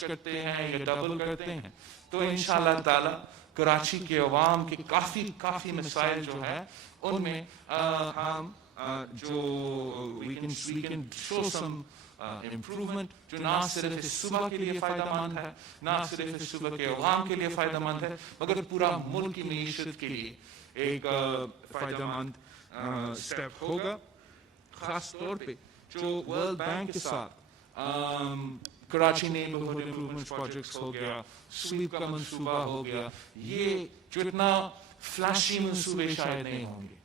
Max کرتے ہیں یا ڈبل کرتے ہیں تو انشاءاللہ تعالی کراچی کے عوام کے کافی مسائل جو ہے ان میں ہم جو we can show some improvement جو نہ صرف اس صوبہ کے لیے فائدہ مند ہے، نہ صرف اس صوبہ کے عوام کے لیے فائدہ مند ہے، مگر پورا ملک کی معیشت کے لیے ایک فائدہ مند سٹیپ ہوگا. خاص طور پہ جو ورلڈ بینک کے ساتھ کراچی نیبرہڈ امپروومنٹ پروجیکٹس ہو گیا، سویپ کا منصوبہ ہو گیا، یہ جو اتنا فلیشی منصوبے شاید نہیں ہوں گے،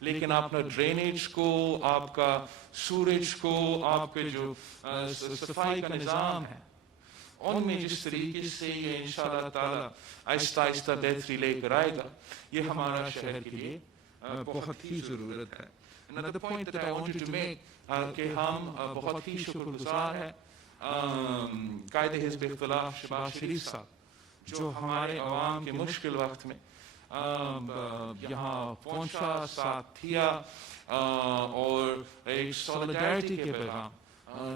لیکن آپ کا ڈرینیج کو، آپ کا سورج کو، آپ کے جو صفائی کا نظام ہے ان میں جس طریقے سے یہ انشاءاللہ تعالی آہستہ آہستہ بہتری لے کر آئے گا، یہ ہمارا شہر کے لیے بہت ہی ضرورت ہے. Another point that I wanted to make کہ ہم بہت ہی شکر گزار ہیں قائد حزب اختلاف شہباز شریف صاحب جو ہمارے عوام کے مشکل وقت میں یہاں پہنچا، ساتھ دیا اور ایک سولیڈیرٹی کے پیغام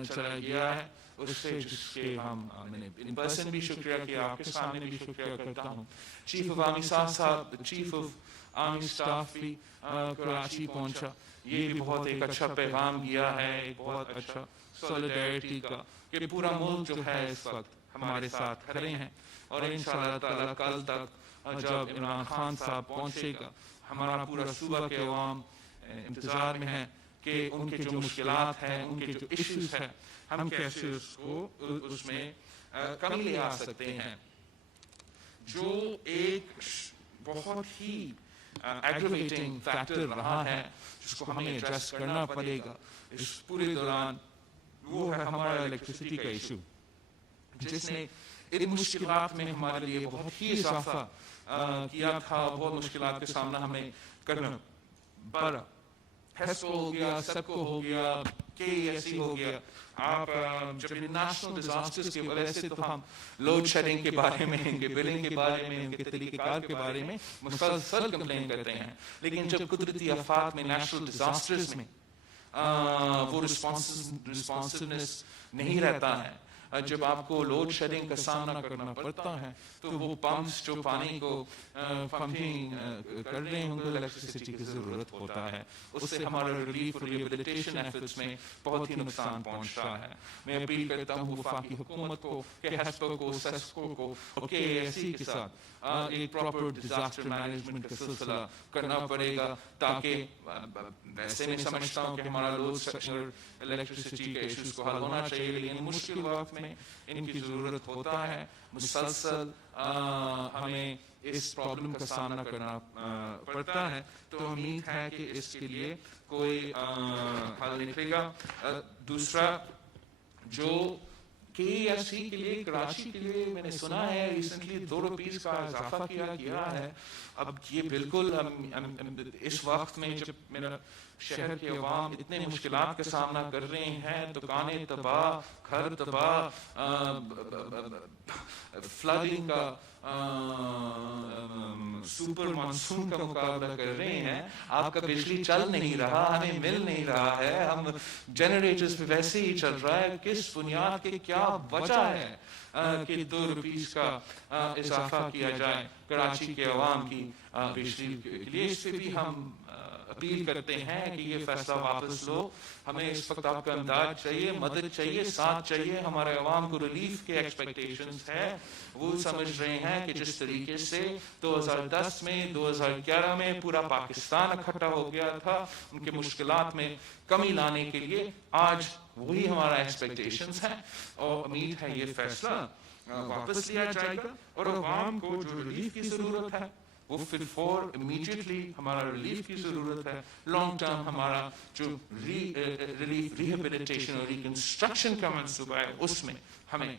چلا گیا ہے. اس سے جس کے میں نے ان پرسن بھی شکریہ کیا، آپ کے سامنے بھی شکریہ کرتا ہوں. چیف آف آرمی صاحب، چیف آف آرمی اسٹاف بھی کراچی پہنچا، یہ بھی بہت ایک اچھا پیغام دیا ہے، ایک بہت اچھا سولیڈیرٹی کا کہ پورا ملک جو ہے اس وقت ہمارے ساتھ کھڑے ہیں. اور انشاءاللہ تعالی کل تک جب عمران خان صاحب پہنچے گا، ہمارا پورا صوبہ کے عوام انتظار میں ہے کہ ان کے جو مشکلات ہیں، ان کے جو ایشوز ہیں، ہم کیسے اس میں کمی لے آ سکتے ہیں. جو ایک بہت ہی ایگریویٹنگ فیکٹر رہا ہے جس کو ہمیں ایڈریس کرنا پڑے گا اس پورے دوران، وہ ہے ہمارا الیکٹریسٹی کا ایشو، جس نے ان مشکلات میں ہمارے لیے بہت ہی اضافہ کیا تھا. بہت مشکلات کا سامنا ہمیں کرنا پڑا. ہیسکو ہو گیا، سب کو ہو گیا، KESC ہو گیا. آپ جب نیشنل ڈیزاسٹرز کی وجہ سے تو ہم لوڈ شیڈنگ کے بارے میں، ان کے بلنگ کے بارے میں، ان کے طریقہ کار کے بارے میں مسلسل کمپلین کرتے ہیں، لیکن جب قدرتی آفات میں، نیشنل ڈیزاسٹرز میں وہ رسپانسونیس نہیں رہتا ہے، جب آپ کو لوڈ شیڈنگ کا سامنا کرنا پڑتا ہے تو وہ پمپس جو پانی کو پمپنگ کر رہے ہوں گے، الیکٹریسٹی کی ضرورت ہوتا ہے. اس سے ہمارا ریلیف اور ریہیبلیٹیشن ایفرٹس میں بہت ہی نقصان پہنچ رہا ہے. میں اپیل کرتا ہوں وفاقی حکومت کو کہ ہیسپو کو، سیسکو کو اور KESC کے ساتھ ایک پراپر ڈیزاسٹر مینجمنٹ کا سلسلہ کرنا پڑے گا، تاکہ ویسے میں سمجھتا ہوں کہ ہمارا لوڈ الیکٹریسٹی کے ایشوز کو حل ہونا چاہیے، لیکن مشکل وقت میں ان کی ضرورت ہوتا ہے. مسلسل ہمیں اس پرابلم کا سامنا کرنا پڑتا ہے، تو امید ہے کہ اس کے لیے کوئی حل نکلے گا. دوسرا جو KESC کے لیے، کراچی کے لیے میں نے سنا ہے ریسنٹلی 2 روپیز کا اضافہ کیا گیا ہے. اب یہ بالکل اس وقت میں جب میرا شہر کے عوام اتنے مشکلات کا سامنا کر رہے ہیں، دکانیں تباہ، گھر تباہ، فلڈنگ کا سپر مانسون کا مقابلہ کر رہے ہیں، آپ کا بجلی چل نہیں رہا، ہمیں مل نہیں رہا ہے، ہم جنریٹرز پہ ویسے ہی چل رہا ہے. کس بنیاد کے کیا وجہ ہے کہ 2 روپیز کا اضافہ کیا جائے کراچی کے عوام کی بجلی کے لیے؟ اس پہ بھی ہم اپیل کرتے ہیں کہ یہ فیصلہ واپس لو. ہمیں اس وقت آپ کا امداد چاہیے، مدد چاہیے، ساتھ چاہیے. ہمارے عوام کو ریلیف کے ایکسپیکٹیشنز ہے. وہ سمجھ رہے ہیں کہ جس طریقے سے 2010 میں، 2011 میں پورا پاکستان اکٹھا ہو گیا تھا ان کے مشکلات میں کمی لانے کے لیے، آج وہی ہمارا ایکسپیکٹیشنز ہے، اور امید ہے یہ فیصلہ واپس لیا جائے گا اور عوام کو جو ریلیف کی ضرورت ہے وہ پھر امیڈیٹلی ہمارا ریلیف کی ضرورت ہے. لانگ ٹرم ہمارا جو ریلیف، ریہیبلیٹیشن اور ریکنسٹرکشن کا منصوبہ ہے، اس میں ہمیں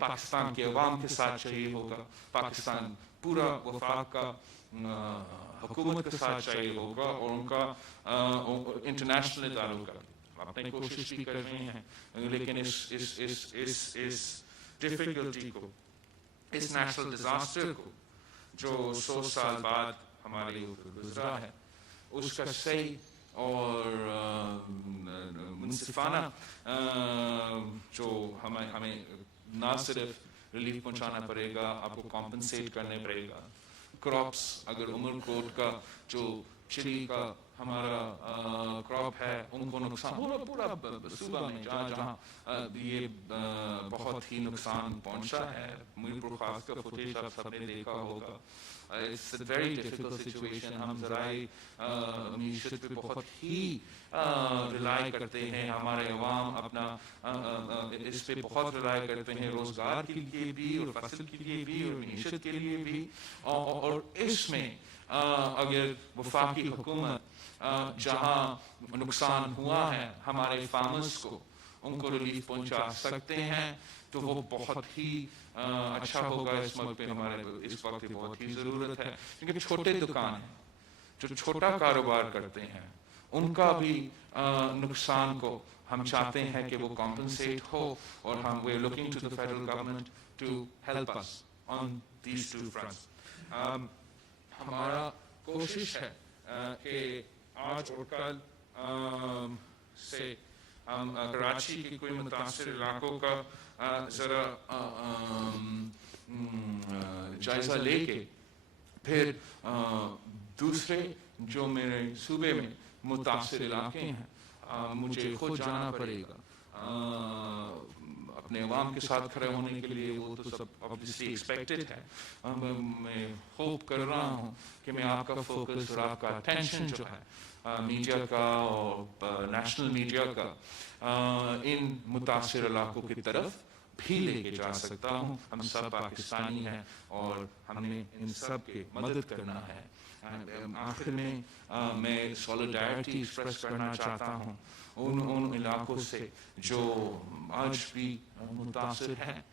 پاکستان کے عوام کے ساتھ چاہیے ہوگا، پاکستان پورا وفاق کا حکومت کے ساتھ چاہیے ہوگا، اور ان کا انٹرنیشنل اداروں کا. اپنی کوشش بھی کر رہے ہیں، لیکن اس ڈیفیکلٹی کو، اس نیشنل ڈیزاسٹر کو جو 100 سال بعد ہمارے اوپر گزرا ہے، اس کا صحیح اور منصفانہ جو ہمیں ना सिर्फ रिलीफ पहुंचाना पड़ेगा, आपको कॉम्पनसेट करने पड़ेगा। क्रॉप्स, अगर उमरकोट का जो चिली का हमारा क्रॉप है, उनको नुकसान पूरा सूबा में जहाँ जहाँ ये बहुत ही नुकसान पहुंचा है, मीरपुर खास का फुटेज आप सबने देखा होगा। It's a very difficult situation. हम ज़राए मीशत पे बहुत ही रिलाई करते हैं, हमारे अवाम अपना इस पे बहुत रिलाई करते हैं, रोजगार के लिए भी और फसल के लिए भी और मीशत के लिए भी। और इसमें अगर वफाकी हुकूमत जहाँ नुकसान हुआ है हमारे फार्मर्स को, उनको रिलीफ पहुंचा सकते हैं तो वो बहुत ही अच्छा होगा। इस मुल्क पे हमारे इस वक्त बहुत ही ज़रूरत है, क्योंकि छोटे दुकान हैं जो छोटा कारोबार करते हैं, उनका भी नुकसान को हम चाहते हैं कि वो कॉम्पनसेट हो, और हम we looking to the federal government to help us on these two fronts. हमारा कोशिश है कि आज और कल से हम कराची के कोई मुतासिर इलाकों का ज़रा जायज़ा लेके फिर दूसरे जो मेरे सूबे में मुतासिर इलाके हैं, मुझे खुद जाना पड़ेगा अपने अवाम के साथ खड़े होने के लिए। वो तो सब ऑब्वियसली एक्सपेक्टेड है। मैं होप कर रहा हूँ कि मैं आपका फोकस और आपका अटेंशन जो है मीडिया का और नेशनल मीडिया का इन मुतासिर इलाकों की तरफ भी लेके जा सकता हूँ। हम सब पाकिस्तानी हैं और हमने इन सब के मदद करना है। आखिर में मैं सॉलिडारिटी एक्सप्रेस करना चाहता हूँ उन इलाकों से जो आज भी मुतासिर हैं,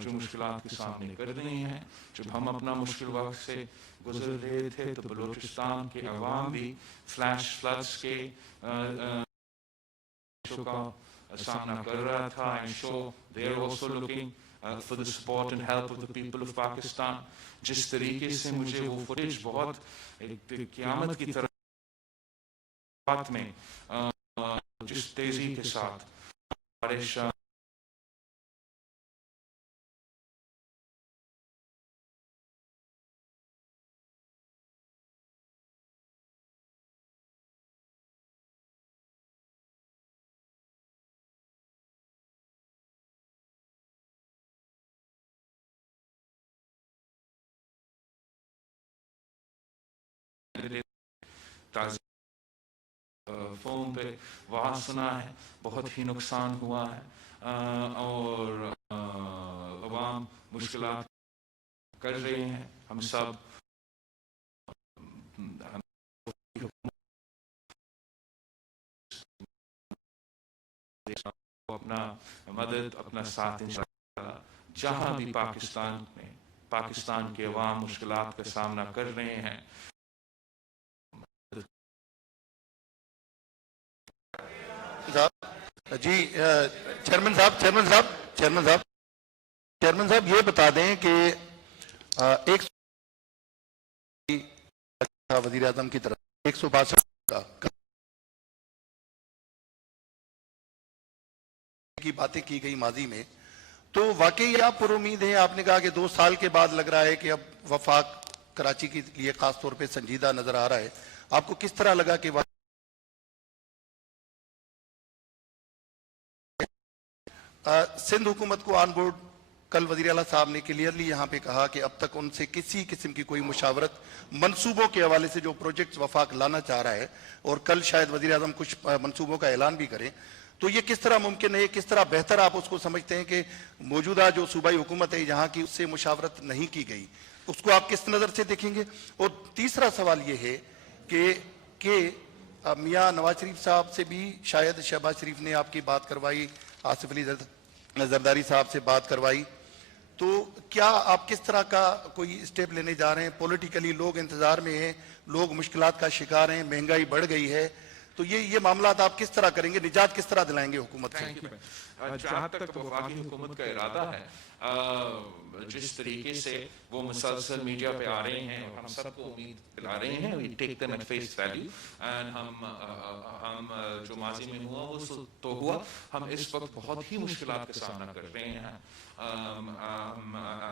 जो मुश्किलात के सामने कर रही हैं। जब हम अपना मुश्किल वक्त से गुजर रहे थे तो बलूचिस्तान के अवाम भी फ्लैश फ्लड्स के का सामना कर रहा था। I'm sure they are also looking for the support and help of the people of Pakistan. जिस तरीके से मुझे वो फुटेज बहुत एक क़यामत की तरह बात में जिस तेजी के साथ बारिश फोन पे वहाँ सुना है, बहुत ही नुकसान हुआ है और अवाम मुश्किलात कर रहे हैं। हम सब अपना मदद, अपना साथ इंशाअल्लाह जहाँ भी पाकिस्तान के अवाम मुश्किलात का सामना कर रहे हैं। जी चेयरमैन साहब ये बता दें कि एक वजीर आजम की तरफ 162 की बातें की गई माजी में, तो वाकई आप पर उम्मीद है? आपने कहा कि 2 साल के बाद लग रहा है कि अब वफाक कराची के लिए खास तौर पे संजीदा नजर आ रहा है। आपको किस तरह लगा कि सिंध हुकूमत को ऑन बोर्ड कल वज़ीर आला साहब ने क्लियरली यहाँ पे कहा कि अब तक उनसे किसी किस्म की कोई मुशावरत मंसूबों के हवाले से जो प्रोजेक्ट्स वफाक लाना चाह रहा है, और कल शायद वज़ीर आज़म कुछ मंसूबों का ऐलान भी करें, तो ये किस तरह मुमकिन है, किस तरह बेहतर आप उसको समझते हैं कि मौजूदा जो सूबाई हुकूमत है यहाँ की उससे मुशावरत नहीं की गई, उसको आप किस नज़र से देखेंगे? और तीसरा सवाल ये है कि मियाँ नवाज शरीफ साहब से भी शायद शहबाज शरीफ ने आपकी बात करवाई, आसिफ अली जरदारी साहब से बात करवाई, तो क्या आप किस तरह का कोई स्टेप लेने जा रहे हैं? पॉलिटिकली लोग इंतजार में हैं, लोग मुश्किलात का शिकार हैं, महंगाई बढ़ गई है, तो ये मामलात आप किस तरह करेंगे, निजात किस तरह दिलाएंगे हुकूमत से? Thank you. जहाँ तक वफाकी हुकूमत का इरादा है, जिस तरीके से वो मुसलसल मीडिया पे आ रहे हैं और हम सबको उम्मीद दिला रहे हैं, we take them at face value, and हम जो माजी में हुआ वो तो हुआ, हम इस वक्त बहुत ही मुश्किलात का सामना कर रहे हैं.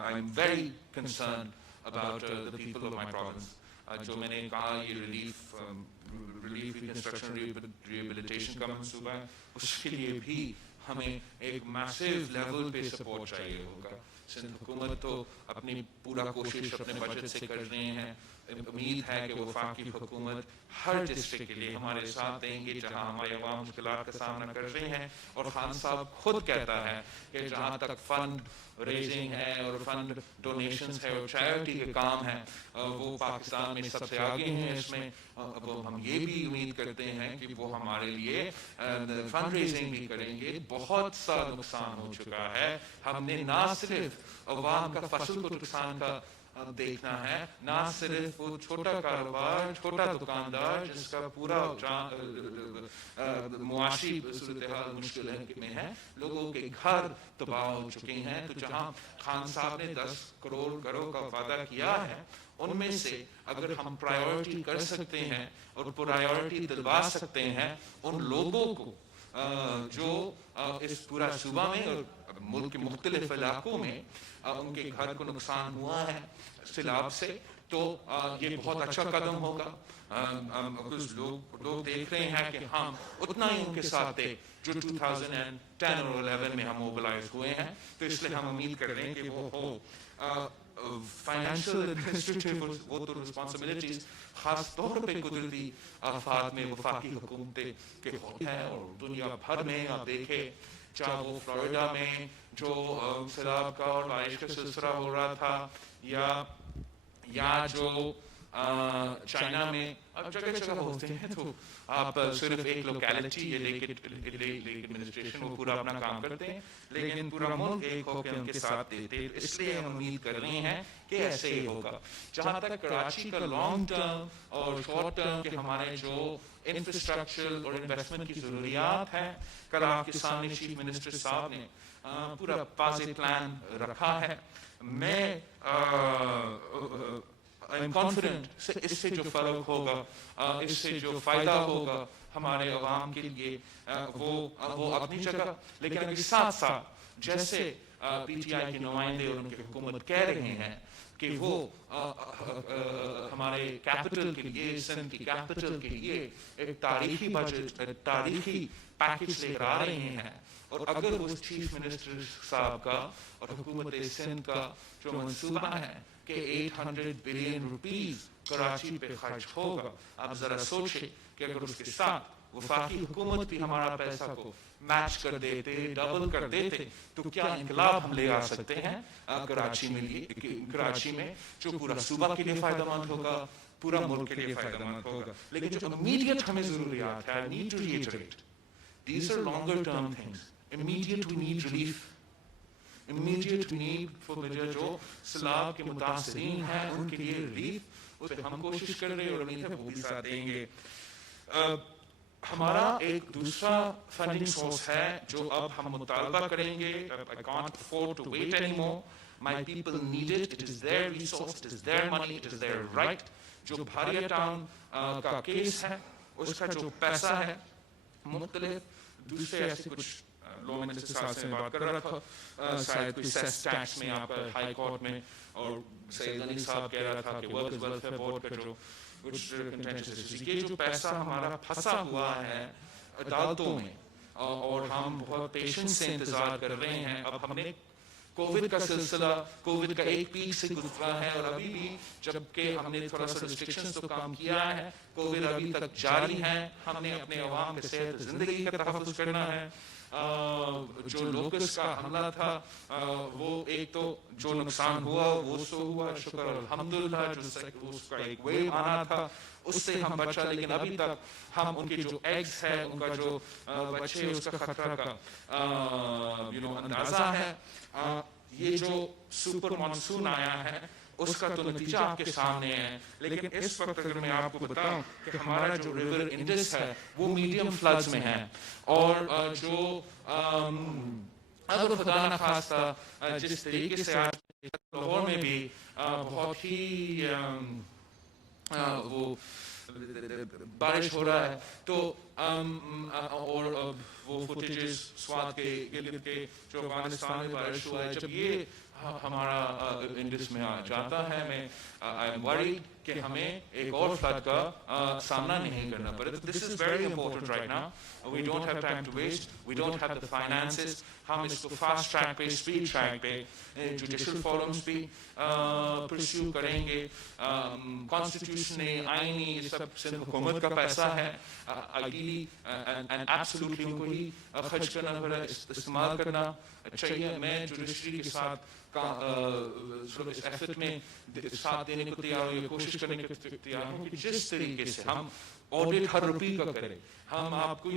I am very concern about the people of my province. जो मैंने कहा ये रिलीफ रिकंस्ट्रक्शन रिहेबिलिटेशन का मंसूबा है, उसके लिए भी हमें एक मैसिव लेवल पे सपोर्ट चाहिए होगा. सिंध हुकूमत तो अपनी पूरा कोशिश अपने बजट से कर रहे हैं. उम्मीद है कि वफाकी हुकूमत हर डिस्ट्रिक्ट के लिए हमारे साथ देंगे जहां हमारे अवाम मुश्किलात का सामना कर रहे हैं. और खान साहब खुद कहता है कि जहां तक फंड रेजिंग है और फंड डोनेशंस है और चैरिटी के काम है, वो पाकिस्तान में सबसे आगे हैं इसमें. अब हम ये भी उम्मीद करते हैं कि वो हमारे लिए फंड रेजिंग भी करेंगे. बहुत सा नुकसान हो चुका है. हमने ना सिर्फ अवाम का फसल को नुकसान का देखना है, ना सिर्फ वो छोटा कारोबार, छोटा दुकानदार जिसका पूरा मुआशी सूरत-ए-हाल मुश्किल में है, लोगों के घर तबाह हो चुके हैं. तो जहां खान साहब ने 10 करोड़ का वादा किया है, उनमें से अगर हम प्रायोरिटी कर सकते हैं और प्रायोरिटी दिलवा सकते हैं उन लोगों को जो इस पूरा सूबा में और मुल्क के मुख्तलिफ इलाकों में उनके घर को नुकसान हुआ है सैलाब से, तो ये बहुत अच्छा कदम होगा. कुछ लोग देख रहे हैं कि हम उतना ही उनके साथ थे जो 2010 और 11 में हम मोबिलाइज हुए हैं. तो इसलिए हम उम्मीद कर रहे हैं कि वो हो. फाइनेंशियल एडमिनिस्ट्रेटिव वो तो रिस्पॉन्सिबिलिटीज खास तौर पे कुदरती आफात में वफाकी हुकूमतें के होते हैं. और दुनिया भर में आप देखें, चाहे वो फ्लोरिडा में जो सैलाब का और बारिश का सिलसिला हो रहा था, या जो चाइना में अब जगह जगह होते हैं, तो आप सिर्फ एक लोकेलिटी ये लेके एडमिनिस्ट्रेशन वो पूरा अपना काम करते हैं, लेकिन पूरा मुल्क एक होकर उनके साथ देते. इसलिए हम उम्मीद कर रहे हैं कि ऐसे ही होगा. जहां तक कराची का लॉन्ग टर्म और शॉर्ट टर्म के हमारे जो इंफ्रास्ट्रक्चर और इन्वेस्टमेंट की जरूरियात है, कल आपके सामने चीफ मिनिस्टर साहब ने पूरा वाज़ेह प्लान रखा है. मैं आई एम कॉन्फिडेंट इससे जो फर्क होगा, इससे जो फायदा होगा हमारे अवाम के लिए, वो अपनी जगह. लेकिन अभी साथ साथ जैसे पीटीआई के नुमाइंदे और उनकी हुकूमत कह रहे हैं कि वो हमारे कैपिटल के लिए, सिंध की कैपिटल के लिए एक तारीखी बजट, तारीखी पैकेज लेकर आ रहे हैं. और अगर उस चीफ मिनिस्टर साहब का और हुकूमत सिंध का जो मंसूबा है कि 800 बिलियन रुपीस कराची पे खर्च होगा, आप जरा सोचें कि अगर उसके साथ वफाकी हुकूमत भी हमारा पैसा को मैच कर देते, डबल कर देते, तो क्या इनकलाब हम ले आ सकते हैं कराची में, जो पूरा सूबा के लिए फायदेमंद होगा, पूरा मुल्क के लिए फायदेमंद होगा. लेकिन जो इमीडिएट हमें जरूरियात है, need to reiterate, these are longer term things. Immediate we need relief. Immediate we need for जो सैलाब के मुतासिरीन हैं उनके लिए रिलीफ. उस पर हम कोशिश कर रहे हैं और उम्मीद है वो भी साथ देंगे. हमारा एक दूसरा फंडिंग सोर्स है जो अब हम मुतालबा करेंगे. I can't afford to wait anymore. My people need it. It is their resource. It is their money. It is their right. जो भारिया टाउन का केस है, उसका जो पैसा है, मुख्तलिफ दूसरे ऐसे कुछ लॉ मिनिस्टर साहब से बात कर रहा था, शायद कोई सेस टैक्स में आप हाई कोर्ट में, और सैयद अली साहब कह रहा था कि वर्कर्स वेलफेयर बोर्ड का जो कुछ कंटेंशन, ये जो पैसा हमारा फंसा हुआ है अदालतों में, और हम बहुत पेशेंस से इंतजार कर रहे हैं. अब हमने कोविड का सिलसिला, कोविड का एक पीक से गुजरा है और अभी भी जबकि हमने थोड़ा सा रिस्ट्रिक्शंस तो कम किया है, कोविड अभी तक जारी है. हमने अपने अवाम के सेहत जिंदगी का तहफ़्फ़ुज़ करना है. जो लोकस का हमला था, वो एक तो जो नुकसान हुआ वो सो हुआ, शुक्र अल्हम्दुलिल्लाह. जो उसका एक वेव आना था उससे हम बचा, लेकिन अभी तक हम उनके जो एग्स है, उनका जो बच्चे, उसका खतरा का अंदाजा है. ये जो सुपर मानसून आया है उसका तो नतीजा आपके सामने है। लेकिन इस वक्त अगर मैं आपको बताऊं कि हमारा जो रिवर इंडस है वो मीडियम फ्लड्स में है, और जो अगर खुदा न खास्ता जिस तरीके से आज लाहौर में भी बहुत ही वो बारिश हो रहा है, तो और वो फुटेजेस स्वात के गिलगित के जो अफगानिस्तान में बारिश हुआ है, जब ये हमारा इंडस में आ जाता है, मैं आई एम वरीड कि हमें एक और फ्लड का सामना नहीं करना पड़े। This is very important right now, we don't have time to waste, we don't have the finances. हम इसको फास्ट ट्रैक पे, स्पीड ट्रैक पे, जुडिशल फोरम्स भी परस्यू करेंगे। कॉन्स्टिट्यूशन ने, आईनी, ये सब सिर्फ हुकूमत का पैसा है, आइडियली एंड एब्सोल्युटली उनको ही खर्च करना पड़ा, इस्तेमाल करना चाहिए। मैं जुडिशरी के साथ इस एफर्ट में साथ देने को तैयार हूँ, या कोशिश करने को तैयार हूँ कि जिस तरीके से हम ऑडिट हर रुपये का करें, हम आपको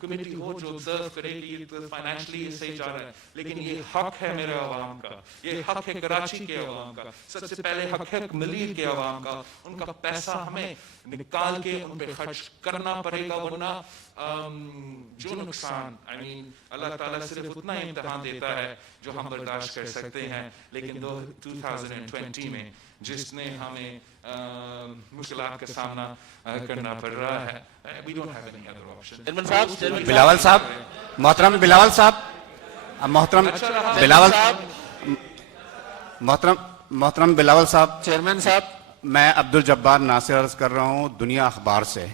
कमेटी हो जो ऑब्जर्व करे कि ये तो फाइनेंशियली सही जा रहा है, लेकिन ये हक है मेरे अवाम का, ये हक है कराची के अवाम का, सबसे पहले हक है मलीर के अवाम का। उनका पैसा हमें निकाल के उन पे खर्च करना पड़ेगा, वरना जो नुकसान, आई मीन अल्लाह ताला सिर्फ उतना ही इम्तिहान देता है जो हम बर्दाश्त कर सकते हैं। लेकिन 2020 में जिसने हमें मुश्किलात का सामना करना पड़ रहा है, we don't have any other option. Bilawal साहब, मोहतरम बिलावल साहब, मोहतरम बिलावल साहब, चेयरमैन साहब, मैं अब्दुल जब्बार नासिर अर्ज कर रहा हूँ दुनिया अखबार से।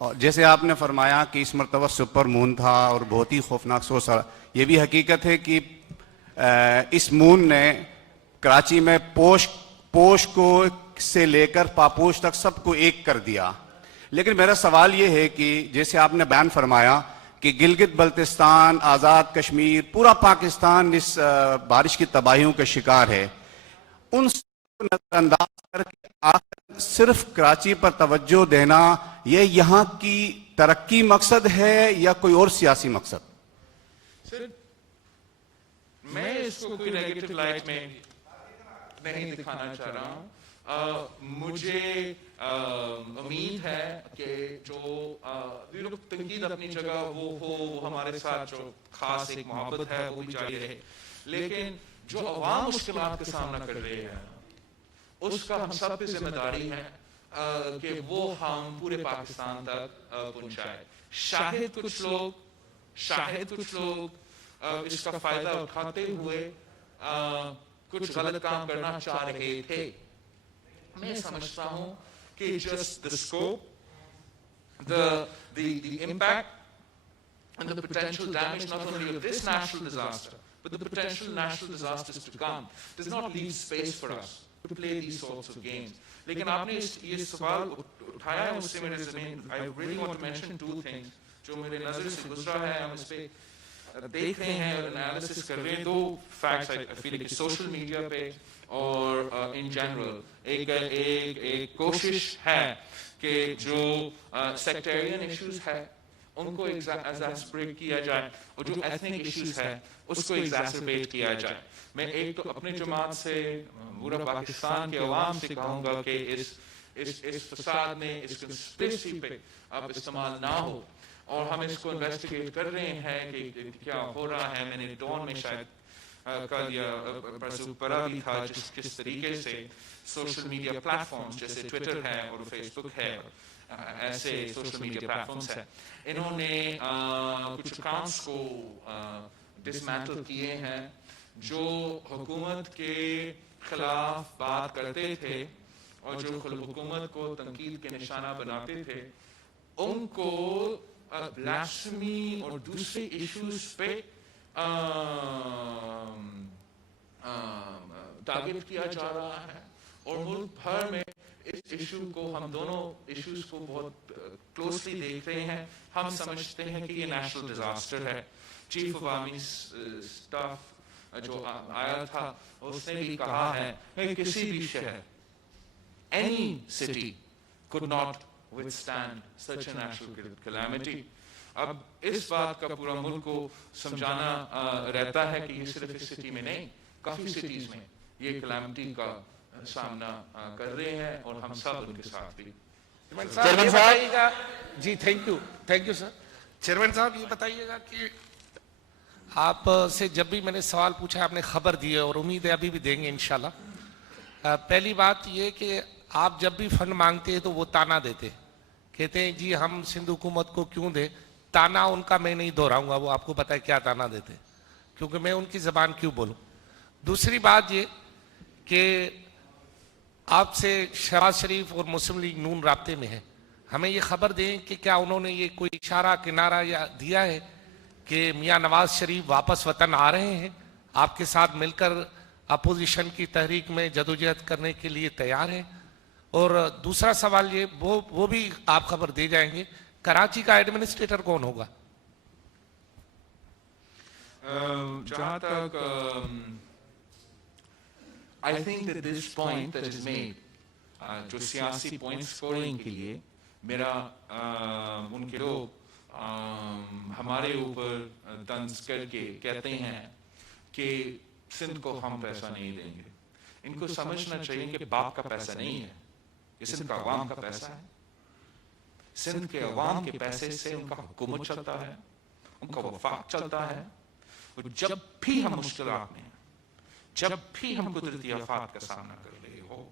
और जैसे आपने फरमाया कि इस मरतबा सुपर मून था और बहुत ही खौफनाक सोच, ये भी हकीकत है कि इस मून ने कराची में पोश को से लेकर पापोश तक सबको एक कर दिया। लेकिन मेरा सवाल ये है कि जैसे आपने बयान फरमाया कि गिलगित बल्तिस्तान, आज़ाद कश्मीर, पूरा पाकिस्तान इस बारिश की तबाहियों का शिकार है, उन सबको नजरअंदाज करके सिर्फ कराची पर तवज्जो देना, ये यहाँ की तरक्की मकसद है या कोई और सियासी मकसद? सर, मैं इसको कोई नेगेटिव लाइट में नहीं दिखाना चाह रहा हूँ। मुझे उम्मीद है कि जो तनकीद अपनी जगह वो हो, हमारे साथ जो खास एक मोहब्बत है वो भी जारी रहे, लेकिन जो अवाम मुश्किलात का सामना कर रहे हैं उसका हम सब पे जिम्मेदारी है कि वो हम पूरे पाकिस्तान तक पहुंचाए। शायद कुछ लोग इसका फायदा उठाते हुए कुछ गलत काम करना चाह रहे थे। मैं समझता हूं कि just the scope, the impact and the potential damage not only of this natural disaster but the potential national disasters to come does not leave space for us to play these sorts of games. लेकिन आपने ये सवाल उठाया है, उससे मेरे ज़मीन I really want to mention two things जो मेरे नजर से गुजरा है, हम इस पे देख रहे हैं, एनालिसिस कर रहे हैं। दो फैक्ट्स आई फील कि सोशल मीडिया पे और इन जनरल एक कोशिश है कि जो सेक्टेरियन इश्यूज है उनको एग्जैस्परेट किया जाए और जो एथनिक इश्यूज है उसको एग्जैस्परेट किया जाए। मैं एक तो अपने जमात से पूरा पाकिस्तान के अवाम से कहूँगा कि इस फसाद में, इस कंस्पिरेसी पे अब इस्तेमाल ना हो, और हम इसको इन्वेस्टिगेट कर रहे हैं कि क्या हो रहा है। मैंने डॉन में शायद कल या परसों पढ़ा भी था किस तरीके से सोशल मीडिया प्लेटफॉर्म्स जैसे ट्विटर है और फेसबुक है, ऐसे सोशल मीडिया प्लेटफॉर्म्स है, इन्होंने कुछ अकाउंट्स को डिसमेंटल किए हैं जो हुकूमत के खिलाफ बात करते थे और जो हुकूमत को तनकीद के निशाना बनाते थे, उनको ब्लास्फेमी और दूसरे इश्यूज पे टारगेट किया जा रहा है। और मुल्क भर में इस इशू को, हम दोनों इश्यूज को बहुत क्लोजली देख रहे हैं। हम समझते हैं कि ये नेशनल डिजास्टर है। चीफ ऑफ आर्मी स्टाफ जो आया था उसने भी कहा है कि किसी भी शहर, any city could not withstand such a natural calamity. अब इस बात का पूरा मुल्क को समझाना रहता है कि ये सिर्फ इस सिटी में नहीं, काफी सिटीज में یہ کلیمٹی کا سامنا کر رہے ہیں اور ہم سب ان کے ساتھ بھی. چیئرمین صاحب جی تھینک یو سر. چیئرمین صاحب یہ بتائیے گا کہ آپ سے جب بھی میں نے سوال پوچھا آپ نے خبر دی ہے اور امید ہے ابھی بھی دیں گے انشاءاللہ. پہلی بات یہ کہ آپ جب بھی فنڈ مانگتے ہیں تو وہ تانا دیتے, کہتے ہیں جی ہم سندھ حکومت کو کیوں دیں. تانا ان کا میں نہیں دہراؤں گا, وہ آپ کو پتہ ہے کیا تانا دیتے, کیونکہ میں ان کی زبان کیوں بولوں. دوسری بات یہ کہ آپ سے شہباز شریف اور مسلم لیگ نون رابطے میں ہے, ہمیں یہ خبر دیں کہ کیا انہوں نے یہ کوئی اشارہ کنارہ یا دیا ہے کہ میاں نواز شریف واپس وطن آ رہے ہیں, آپ کے ساتھ مل کر اپوزیشن کی تحریک میں جدوجہد کرنے کے لیے تیار ہیں. اور دوسرا سوال یہ وہ بھی آپ خبر دے جائیں گے, کراچی کا ایڈمنسٹریٹر کون ہوگا؟ جہاں تک I think that this point that is made, جو سیاسی پوائنٹ سکورنگ کے لیے میرا ان کے لوگ ہمارے اوپر طنز کر کے کہتے ہیں کہ سندھ کو ہم پیسہ نہیں دیں گے. ان کو سمجھنا چاہیے کہ باپ کا پیسہ نہیں ہے, یہ سندھ کا عوام کا پیسہ ہے. سندھ کے عوام کے پیسے سے ان کا حکومت چلتا ہے, ان کا وفاق چلتا ہے. اور جب بھی ہم مشکلات میں ہیں, جب بھی ہم قدرتی آفات کا سامنا کر رہے ہو,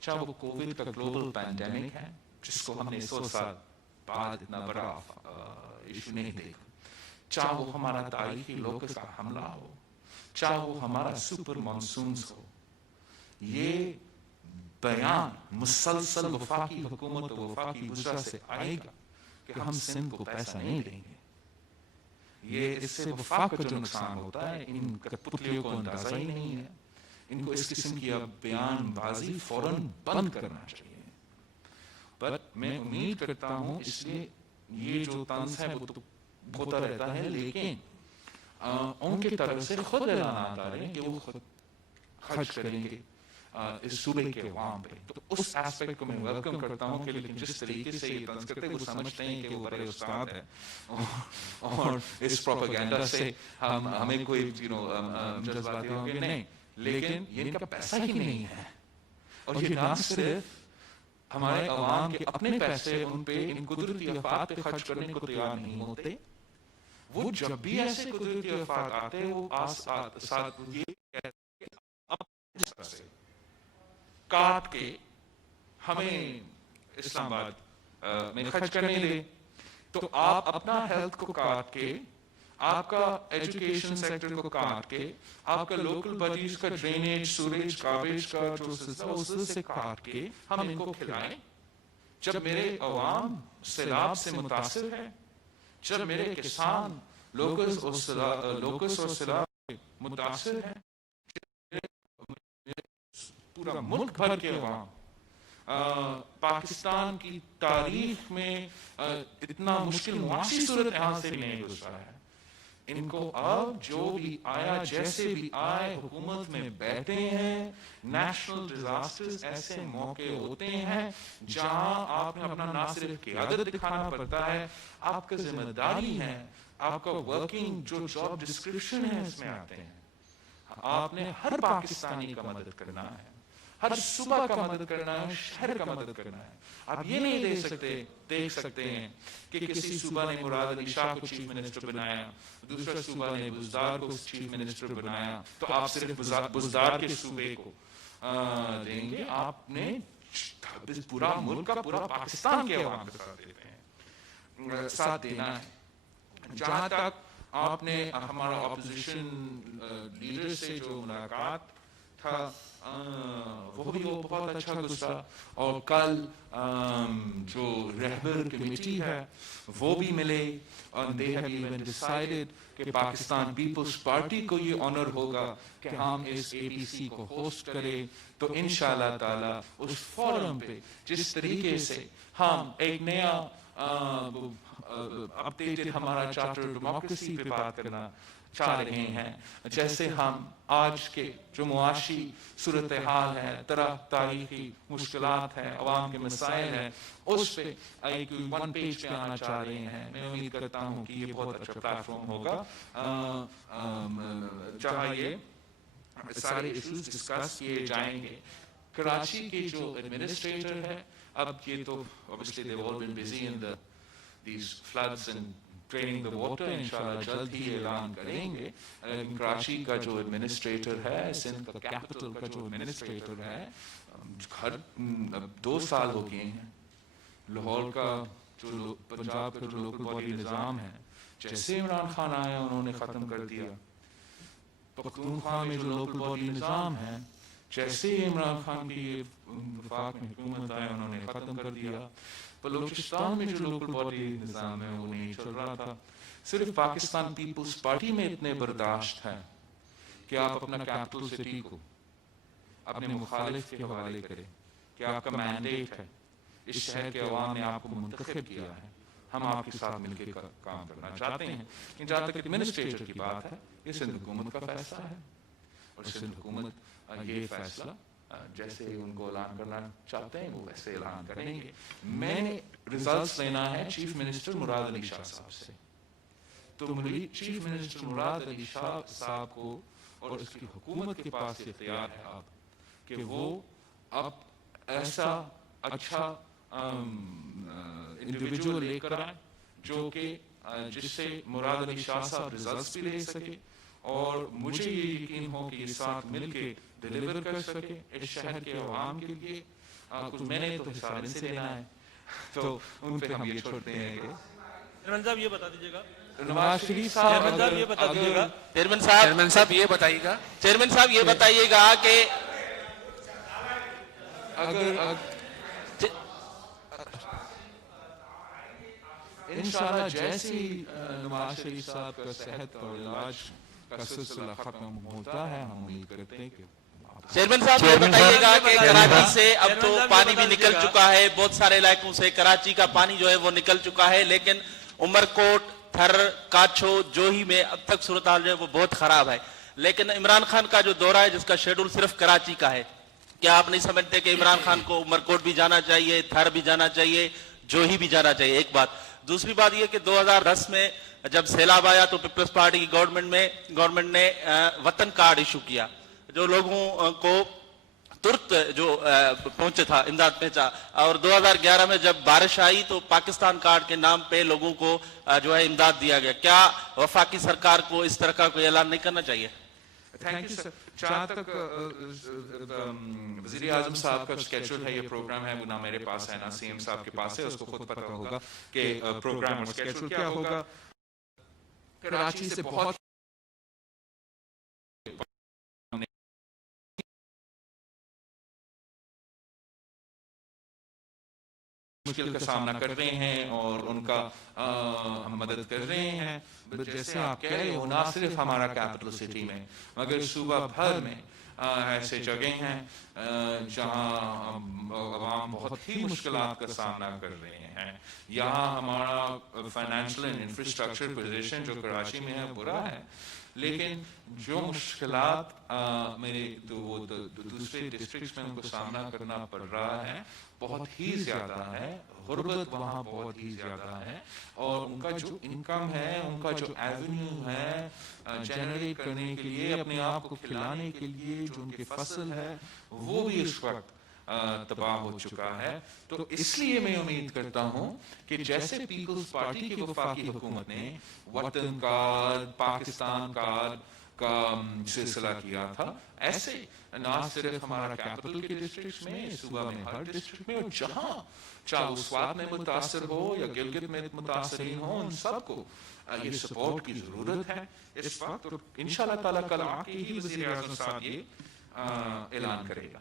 چاہے وہ کووڈ کا گلوبل پینڈیمک ہے جس کو ہم نے 100 سال بعد اتنا بڑا ایشو نہیں دیکھا, چاہے وہ ہمارا تاریخی لوکس کا حملہ ہو, چاہے وہ ہمارا سپر مانسونز ہو, یہ بیان مسلسل وفاقی حکومت و وفاقی وزراء سے آئے گا کہ ہم سندھ کو پیسہ نہیں دیں گے. یہ اس سے وفاق کا جو نقصان ہوتا ہے ان کٹپتلیوں کو اندازہ ہی نہیں ہے. ان کو اس قسم کی بیان بازی فوراً بند کرنا چاہیے. بٹ میں امید کرتا ہوں, اس لیے یہ جو طنز ہے وہ تو ہوتا رہتا ہے, لیکن ان کی طرف سے خود اعلانات آ رہے ہیں کہ وہ خود خرچ کریں گے اس صوبے کے عوام پہ. تو اس ایسپیکٹ کو میں ویلکم کرتا ہوں کہ لیکن جس طریقے سے یہ طنز کرتے ہیں وہ سمجھتے ہیں کہ وہ بڑے استاد ہیں اور اس پروپیگنڈا سے ہمیں کوئی جذباتی ہوں گے نہیں, لیکن یہ ان کا پیسہ ہی نہیں ہے. اور یہ نہ صرف ہمارے عوام کے اپنے پیسے ان پہ ان قدرتی آفات پہ خرچ کرنے کو تیار نہیں ہوتے. وہ جب بھی ایسے قدرتی آفات آتے وہ ساتھ یہ کاٹ کے ہمیں اسلام آباد میں خرچ کرنے دے, تو آپ اپنا ہیلتھ کو کاٹ کے, آپ کا ایجوکیشن سیکٹر کو کاٹ کے, آپ کا لوکل باڈیز کا ڈرینیج, سوریج, گاربیج کا جو سلسلہ اس سے کاٹ کے ہم ان کو کھلائیں. جب میرے عوام سیلاب سے متاثر ہے, جب میرے کسان لوکس اور سیلاب متاثر ہے, پورا ملک بھر کے عوام پاکستان کی تاریخ میں اتنا مشکل معاشی صورتحال سے بھی نہیں گزرا ہے. ان کو اب جو بھی آیا جیسے بھی آئے حکومت میں بیٹھے ہیں. نیشنل ڈیزاسٹرز ایسے موقع ہوتے ہیں جہاں آپ نے اپنا نہ صرف قیادت دکھانا پڑتا ہے, آپ کا ذمہ داری ہے, آپ کا ورکنگ جو جاب ڈسکرپشن ہے اس میں آتے ہیں. آپ نے ہر پاکستانی کا مدد کرنا ہے, ہر صوبہ کا مدد کرنا ہے, شہر کا مدد کرنا ہے. آپ یہ نہیں دیکھ سکتے ہیں کہ کسی صوبہ نے مراد علی شاہ کو چیف منسٹر بنایا, دوسرا صوبہ نے بزدار کو چیف منسٹر بنایا, تو آپ صرف بزدار کے صوبے کو دیں گے. آپ نے پورا ملک کا, پورا پاکستان کے عوام کے ساتھ دیتے ہیں, ساتھ دینا ہے. جہاں تک آپ نے ہمارا اپوزیشن لیڈر سے جو ملاقات تھا وہ بھی بہت اچھا گزرا, اور کل جو رہبر کمیٹی ہے وہ بھی ملے, اور they have even decided کہ پاکستان پیپلز پارٹی کو یہ آنر ہوگا کہ ہم اس APC کو ہوسٹ کریں. تو انشاءاللہ تعالی اس فورم پہ جس طریقے سے ہم ایک نیا اپڈیٹڈ ہمارا چارٹر ڈیموکریسی پہ بات کرنا چاہ رہے ہیں, جیسے ہم آج کے جو معاشی صورتحال ہے, طرح تاریخی مشکلات ہیں, عوام کے مسائل ہیں, اس پہ ایک ون پیج پہ آنا چاہ رہے ہیں. میں امید کرتا ہوں کہ یہ بہت اچھا پلیٹ فارم ہوگا جہاں یہ सारे इश्यूज डिस्कस किए जाएंगे. कराची के जो एडमिनिस्ट्रेटर है, अब ये तो obviously they've all been busy in these floods and draining the water, इंशाल्लाह जल्द ही ऐलान करेंगे. कराची का जो एडमिनिस्ट्रेटर है, सिंध का कैपिटल का जो एडमिनिस्ट्रेटर है, हर 2 साल हो गए हैं. लाहौर का जो पंजाब का जो लोकल बॉडी निज़ाम है, जैसे इमरान खान आया उन्होंने ख़त्म कर दिया. पख्तूनख्वा में जो लोकल बॉडी निज़ाम है, जैसे इमरान खान की वफाक में हुकूमत आया उन्होंने ख़त्म कर दिया. बलूचिस्तान में जो लोकल बॉडी निज़ाम है वो नहीं चल रहा था. सिर्फ पाकिस्तान पीपल्स पार्टी में इतने बर्दाश्त हैं कि आप अपना कैपिटल सिटी को अपने मुखालिफ के हवाले करें कि आपका मैंडेट है, इस शहर के अवाम ने आपको मुंतखब किया है, हम आपके साथ मिलकर काम करना चाहते हैं. लेकिन जहाँ तक एडमिनिस्ट्रेटर की बात है, ये सिंध हुकूमत का फैसला है और सिंध हुकूमत ये फैसला जैसे उनको ऐलान करना चाहते हैं वो वैसे ऐलान करेंगे. मैंने रिजल्ट्स लेना है चीफ मिनिस्टर मुराद अली शाह साहब से. तो चीफ मिनिस्टर मुराद अली शाह साहब को और उसकी हुकूमत के पास इख्तियार है अब कि वो अब ऐसा अच्छा इंडिविजुअल लेकर आए जो कि जिससे मुराद अली शाह साहब रिजल्ट्स भी ले सके और मुझे ये यकीन हो कि ये साथ मिलके डिलीवर कर सके इस शहर के अवाम के लिए. कुछ मैंने तो हिसाब इनसे लेना है, तो उन पे हम ये छोड़ते हैं. चेयरमैन साहब ये बता दीजिएगा, नवाज शरीफ साहब ये बता दीजिएगा, चेयरमैन साहब ये बताइएगा, चेयरमैन साहब ये बताइएगा कि अगर इंशाल्लाह जैसे ही नवाज शरीफ साहब का सेहत और इलाज का सिलसिला खत्म होता है, हम उम्मीद करते हैं कि चेयरमैन साहब ये बताइएगा कि कराची से अब तो पानी भी निकल चुका है, बहुत सारे इलाकों से कराची का पानी जो है वो निकल चुका है, लेकिन उमरकोट, थर, काछो, जोही में अब तक सूरत हाल जो है वो बहुत खराब है. लेकिन इमरान खान का जो दौरा है जिसका शेड्यूल सिर्फ कराची का है, क्या आप नहीं समझते कि इमरान खान को उमरकोट भी जाना चाहिए, थर भी जाना चाहिए, जोही भी जाना चाहिए? एक बात. दूसरी बात यह कि 2010 में जब सैलाब आया तो पीपल्स पार्टी की गवर्नमेंट ने वतन कार्ड इशू किया, जो लोगों को तुरंत जो पहुंचे था इमदाद पहुंचा. और 2011 में जब बारिश आई तो पाकिस्तान कार्ड के नाम पे लोगों को जो है इमदाद दिया गया. क्या वफाकी सरकार को इस तरह का कोई ऐलान नहीं करना चाहिए? Thank you sir. जहाँ तक वज़ीर आज़म साहब का स्केड्यूल है, ये प्रोग्राम है वो ना मेरे पास है ना सीएम साहब के पास है, उसको खुद पता होगा कि प्रोग्राम और स्केड्यूल क्या होगा. कराची से बहुत मुश्किल का सामना कर रहे हैं और उनका हम मदद कर रहे हैं. जैसे आप कह रहे हो, ना सिर्फ हमारा कैपिटल सिटी में मगर सूबा भर में ऐसे जगह हैं जहां आवाम बहुत ही मुश्किलात का सामना कर रहे हैं. यहाँ हमारा फाइनेंशियल एंड इंफ्रास्ट्रक्चर पोजीशन जो कराची में है बुरा है, लेकिन जो मुश्किलात मेरे दूसरे डिस्ट्रिक्ट्स में उनको सामना करना पड़ रहा है बहुत ही ज्यादा है. गुर्बत वहाँ बहुत ही ज्यादा है और उनका जो इनकम है, उनका जो एवेन्यू है जनरेट करने के लिए, अपने आप को खिलाने के लिए, जो उनकी फसल है वो भी इस वक्त तबाह हो चुका है. तो इसलिए मैं उम्मीद करता हूँ कि जैसे पीपल्स पार्टी की वफाकी हुकूमत ने वतन कार्ड, पाकिस्तान कार्ड का सिलसिला किया था, ऐसे ना सिर्फ हमारा कैपिटल के डिस्ट्रिक्ट में, सूबा में हर डिस्ट्रिक्ट में, और जहाँ चाहे स्वात में मुतासर हो या गिलगित में मुतासरीन हो, उन सबको ये सपोर्ट की जरूरत है इस वक्त. और इंशाल्लाह ताला कल आके ही वज़ीर आज़म साहब ये ऐलान करेगा.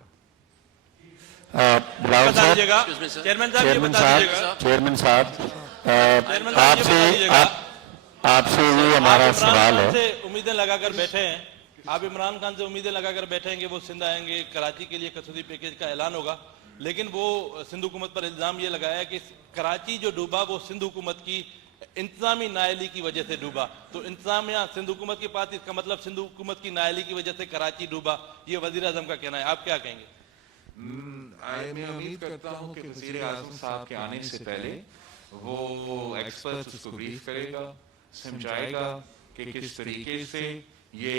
चेयरमैन साहब आपसे ये हमारा सवाल है. उम्मीदें लगाकर बैठे हैं, आप इमरान खान से उम्मीदें लगाकर बैठे हैं कि वो सिंध आएंगे, कराची के लिए कसौटी पैकेज का ऐलान होगा, लेकिन वो सिंध हुकूमत पर इल्जाम ये लगाया कि कराची जो डूबा वो सिंध हुकूमत की इंतजामी नाअहली की वजह से डूबा. तो इंतजामिया सिंध हुकूमत के पास, इसका मतलब सिंध हुकूमत की नाअहली की वजह से कराची डूबा, ये वजीर आजम का कहना है. आप क्या कहेंगे? मैं उम्मीद करता हूँ कि वज़ीर आज़म साहब के आने से पहले वो एक्सपर्ट उसको ब्रीफ करेगा, समझाएगा कि किस तरीके से ये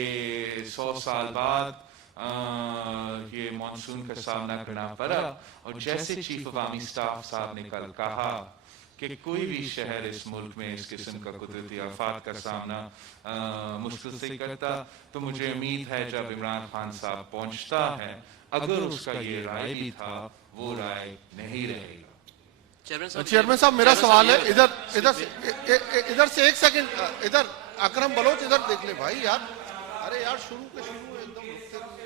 100 साल बाद یہ مانسون کا سامنا کرنا پڑا اور جیسے چیف عوامی سٹاف صاحب نے کل کہا کہ کوئی بھی شہر اس ملک میں اس قسم کا قدرتی آفات کا سامنا مشکل سے کرتا تو مجھے امید ہے جب عمران خان صاحب پہنچتا ہے اگر اس کا یہ رائے بھی تھا وہ رائے نہیں رہے گا. چیئرمین صاحب میرا سوال ہے ادھر سے ایک سیکنڈ ادھر اکرم بلوچ ادھر دیکھ لیں بھائی یار ارے یار شروع کے شروع ایک دم رکتے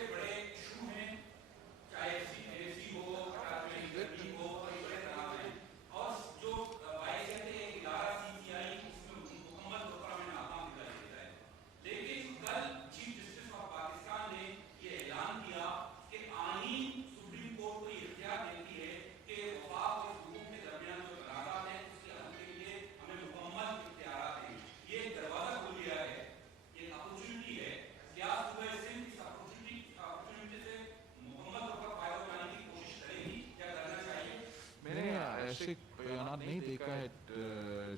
ایسے بیانات نہیں دیکھا ہے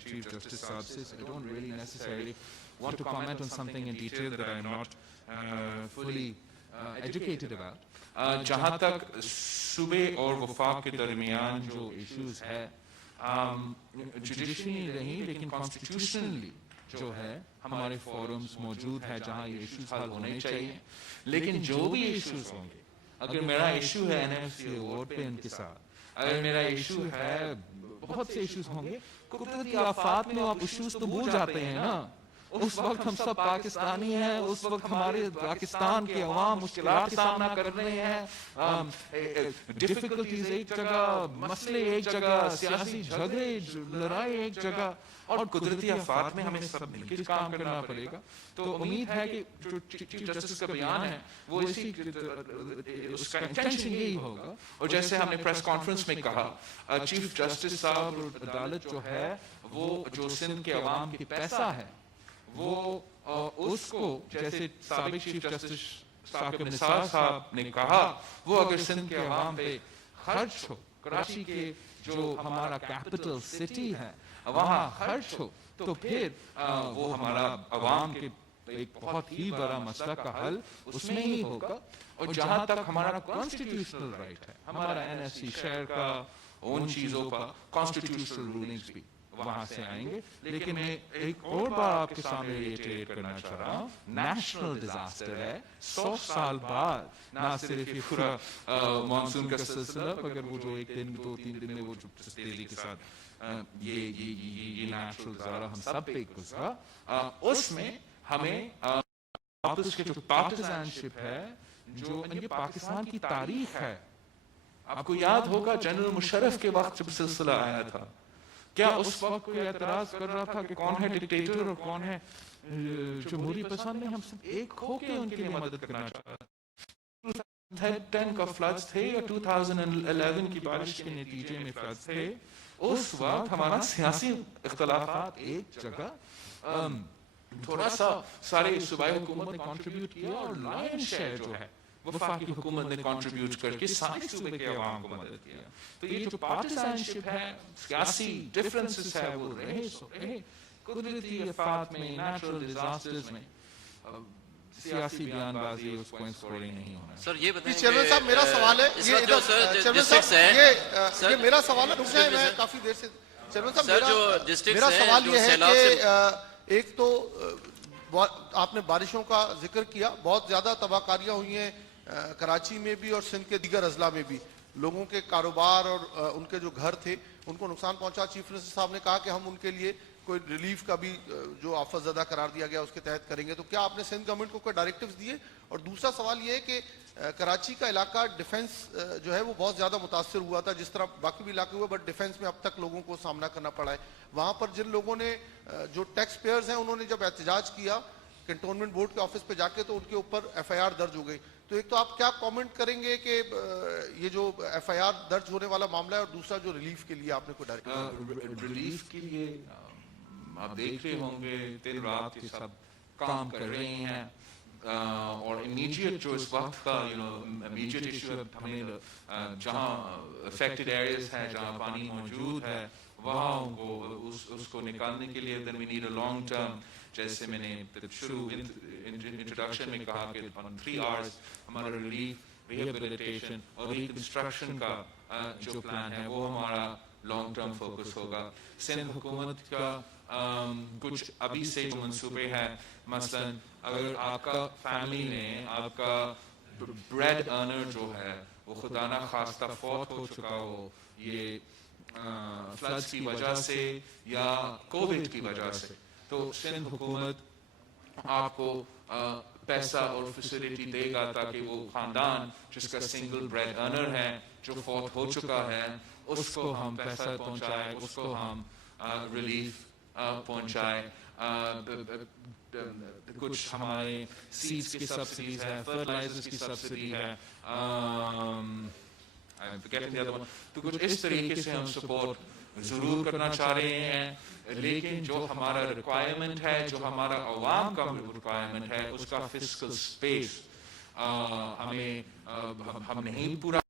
چیف جسٹس صاحب سے. I don't really necessarily want to comment on something in detail that I'm not fully educated about. جہاں تک صوبے اور وفاق کے درمیان جو ایشوز ہے جوڈیشلی نہیں لیکن کانسٹیٹیوشنلی جو ہے ہمارے فورمز موجود ہے جہاں یہ ایشوز حل ہونے چاہیے. لیکن جو بھی ایشوز ہوں گے اگر میرا ایشو ہے NFC ایوارڈ پہ ان کے ساتھ اگر میرا ایشو ہے بہت سے ایشوز ہوں گے قدرتی آفات میں آپ ایشوز تو بھول جاتے ہیں نا. اس وقت ہم سب پاکستانی ہیں اس وقت ہمارے پاکستان کے عوام مشکلات کا سامنا کر رہے ہیں ڈیفیکلٹیز ایک جگہ مسئلے ایک جگہ سیاسی جھگڑے لڑائی ایک جگہ اور قدرتی آفات میں ہمیں سب مل کے کام کرنا پڑے گا. تو امید ہے کہ جو چیف جسٹس کا بیان ہے وہ اسی اس کا انٹینشن یہی ہوگا. اور جیسے ہم نے پریس کانفرنس میں کہا چیف جسٹس صاحب عدالت جو ہے وہ جو سندھ کے عوام کی پیسہ ہے وہ اس کو جیسے سابق چیف جسٹس ثاقب نثار صاحب نے کہا وہ اگر سندھ کے عوام پہ خرچ ہو کراچی کے جو ہمارا کیپٹل سٹی ہے وہاں خرچ ہو تو پھر وہ ہمارا عوام کے ایک بہت ہی بڑا مسئلہ کا حل اس میں ہی ہوگا. اور جہاں تک ہمارا کانسٹیٹیوشنل رائٹ ہے ہمارا NFC شہر کا ان چیزوں پر کانسٹیٹیوشنل رولنگز بھی وہاں سے آئیں گے. لیکن میں ایک اور بار آپ کے سامنے ریٹریٹ کرنا چاہ رہا ہوں نیشنل ڈیزاسٹر ہے 100 سال بعد نہ صرف یہ پورا مانسون کا سلسلہ مگر وہ جو ایک دن 2-3 دن میں وہ جو تیزی کے ساتھ یہ نیچرل ڈیزاسٹر ہم سب پہ گزرا اس میں ہمیں واپس کے جو پارٹیزن شپ ہے جو یہ پاکستان کی تاریخ ہے. آپ کو یاد ہوگا جنرل مشرف کے وقت جب سلسلہ آیا تھا کیا اس وقت کوئی اعتراض کر رہا تھا کہ کون ہے ڈکٹیٹر اور کون ہے جمہوری پسند میں؟ ہم سب ایک ہو کے ان کے لیے مدد کرنا چاہتے ہیں. 2010 کا فلڈز تھے یا 2011 کی بارش کے نتیجے میں فلڈز تھے. اس وقت ہمارا سیاسی اختلافات ایک جگہ تھوڑا سا سارے صوبائی حکومت نے کنٹریبیوٹ کیا اور لائن شیئر جو ہے وفاقی حکومت نے کنٹریبیوٹ کر کے سارے صوبے کے عوام کو مدد کیا. تو یہ جو پارٹیزن شپ ہے سیاسی ڈفرنسز ہے وہ رہے قدرتی آفات میں نیچرل ڈیزاسٹرز میں سیاسی بیان بازی اس کو انسپورنگ نہیں ہونا. سر یہ بتائیں چیئرمین صاحب میرا سوال ہے یہ میرا سوال ہے رک جائیں میں کافی دیر سے چیئرمین صاحب میرا سوال یہ ہے کہ ایک تو آپ نے بارشوں کا ذکر کیا بہت زیادہ تباہ کاریاں ہوئی ہیں کراچی میں بھی اور سندھ کے دیگر اضلاع میں بھی لوگوں کے کاروبار اور ان کے جو گھر تھے ان کو نقصان پہنچا. چیف منسٹر صاحب نے کہا کہ ہم ان کے لیے کوئی ریلیف کا بھی جو آفت زدہ قرار دیا گیا اس کے تحت کریں گے. تو کیا آپ نے سندھ گورنمنٹ کو کوئی ڈائریکٹیوز دیے؟ اور دوسرا سوال یہ ہے کہ کراچی کا علاقہ ڈیفنس جو ہے وہ بہت زیادہ متاثر ہوا تھا جس طرح باقی بھی علاقے ہوئے بٹ ڈیفنس میں اب تک لوگوں کو سامنا کرنا پڑا ہے. وہاں پر جن لوگوں نے جو ٹیکس پیئرز ہیں انہوں نے جب احتجاج کیا کنٹونمنٹ بورڈ کے آفس پہ جا کے تو ان کے اوپر FIR درج ہو گئی. تو ایک تو آپ کیا کامنٹ کریں گے کہ یہ جو FIR درج ہونے والا معاملہ ہے اور دوسرا جو ریلیف کے لیے آپ نے کوئی ڈائریکٹ ریلیف کے لیے آپ دیکھ رہے ہوں گے دن رات کے سب کام کر رہے ہیں اور امیڈیٹ جو اس وقت کا امیڈیٹ ایشو ہمیں جہاں افیکٹڈ ایریاز ہیں جہاں پانی موجود ہے وہاں اس کو نکالنے کے لیے then we need a long term जैसे मैंने शुरू इंट्रोडक्शन में कहा कि on 3 Rs हमारा रिलीफ, रिहेबिलिटेशन और रिकंस्ट्रक्शन का जो प्लान है वो हमारा लॉन्ग टर्म फोकस होगा। सिंध हुकूमत का कुछ अभी से जो मंसूबे हैं, मसलन अगर आपका फैमिली में आपका ब्रेड अर्नर जो है वो खुदा ना खास्ता फौत हो चुका हो, ये फ्लड्स की वजह से या कोविड की वजह से, तो सिंध हुकूमत आपको पैसा और फैसिलिटी देगा ताकि वो खानदान जिसका सिंगल ब्रेड अर्नर है जो फौत हो चुका है उसको हम पैसा पहुंचाए, उसको हम रिलीफ पहुंचाए। कुछ हमारे सीड्स की सब्सिडीज है, फर्टिलाइजर्स की सब्सिडी है, तो कुछ इस तरीके से हम सपोर्ट जरूर करना चाह रहे हैं। लेकिन जो हमारा रिक्वायरमेंट है, जो हमारा अवाम का रिक्वायरमेंट है, उसका फिस्कल स्पेस हमें हम नहीं पूरा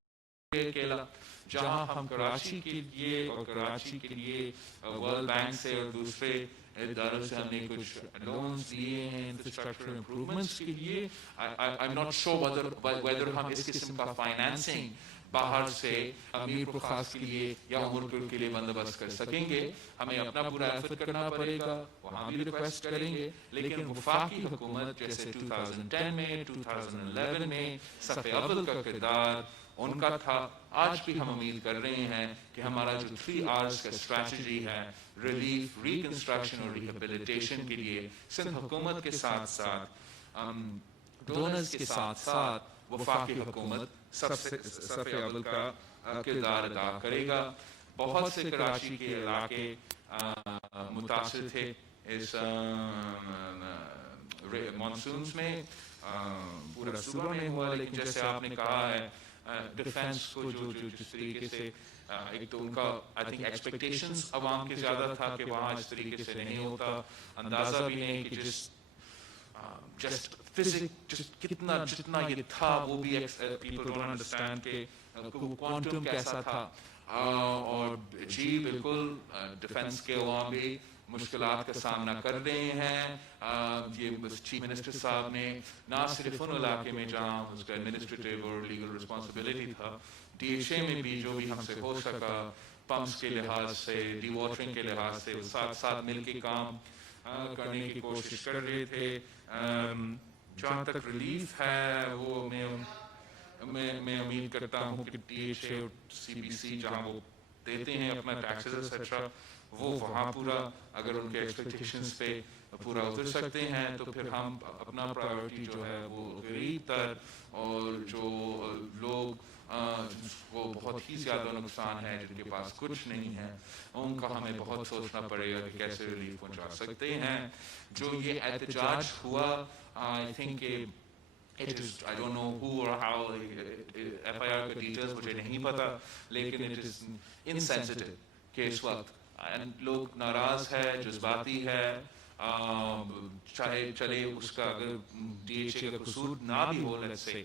अकेला। जहां हम कराची के लिए और कराची के लिए वर्ल्ड बैंक से और दूसरे इदारों से हमने कुछ लोन्स लिए हैं इंफ्रास्ट्रक्चर इंप्रूवमेंट्स के लिए। I am not sure whether हम इस किस्म का फाइनेंसिंग बाहर से मीरपुर खास के लिए या उमरपुर के लिए बंदोबस्त कर सकेंगे। हमें अपना पूरा एफर्ट करना पड़ेगा, वहाँ भी रिक्वेस्ट करेंगे। लेकिन वफाकी हुकूमत जैसे 2010 में 2011 में सफ़े अव्वल का किरदार उनका था, आज भी हम उम्मीद कर रहे हैं कि हमारा जो 3 Rs का स्ट्रैटेजी है, रिलीफ, रिकंस्ट्रक्शन और रिहेबिलिटेशन के लिए सिंध हुकूमत के साथ साथ डोनर्स के साथ साथ वफाकी हुकूमत सफ़े अव्वल का किरदार अदा करेगा। बहुत से कराची के इलाके मुतासिर थे इस मानसून्स में, पूरा सूबा में हुआ। लेकिन जैसे आपने कहा है डिफेंस को जो जिस तरीके से एक तो उनका आई थिंक एक्सपेक्टेशंस अवाम के ज्यादा था कि वहाँ इस तरीके से नहीं होता, अंदाजा भी नहीं कि just कितना जितना ये था वो भी people don't understand कि क्वांटम कैसा था। और जी बिल्कुल डिफेंस के अवाम भी मुश्किलात का सामना कर रहे हैं। ये चीफ मिनिस्टर साहब ने ना सिर्फ उन इलाके में जहाँ उसका एडमिनिस्ट्रेटिव और लीगल रिस्पॉन्सिबिलिटी था, DHA में भी जो भी हमसे हो सका पंप्स के लिहाज से, डी वाटरिंग के लिहाज से साथ साथ मिलकर काम करने की कोशिश कर रहे थे। जहाँ तक रिलीफ है वो मैं उम्मीद करता हूँ कि DHA और CBC जहाँ वो देते हैं अपना टैक्सेस एक्सेट्रा, वो वहाँ पूरा अगर उनके एक्सपेक्टेशंस पे पूरा उतर सकते हैं तो फिर हम अपना प्रायोरिटी जो है वो गरीब तर और जो लोग वो बहुत ही ज्यादा नुकसान है जिनके पास कुछ नहीं है, उनका हमें बहुत सोचना पड़ेगा कि कैसे रिलीफ पहुंचा सकते हैं। जो ये एहतजाज हुआ, I think it is, I don't know who or how, FIR का डिटेल्स मुझे नहीं पता, लेकिन it is insensitive कि इस वक्त लोग नाराज है, जज्बाती है, चाहे चले उसका अगर DHA का कसूर ना भी हो let's say,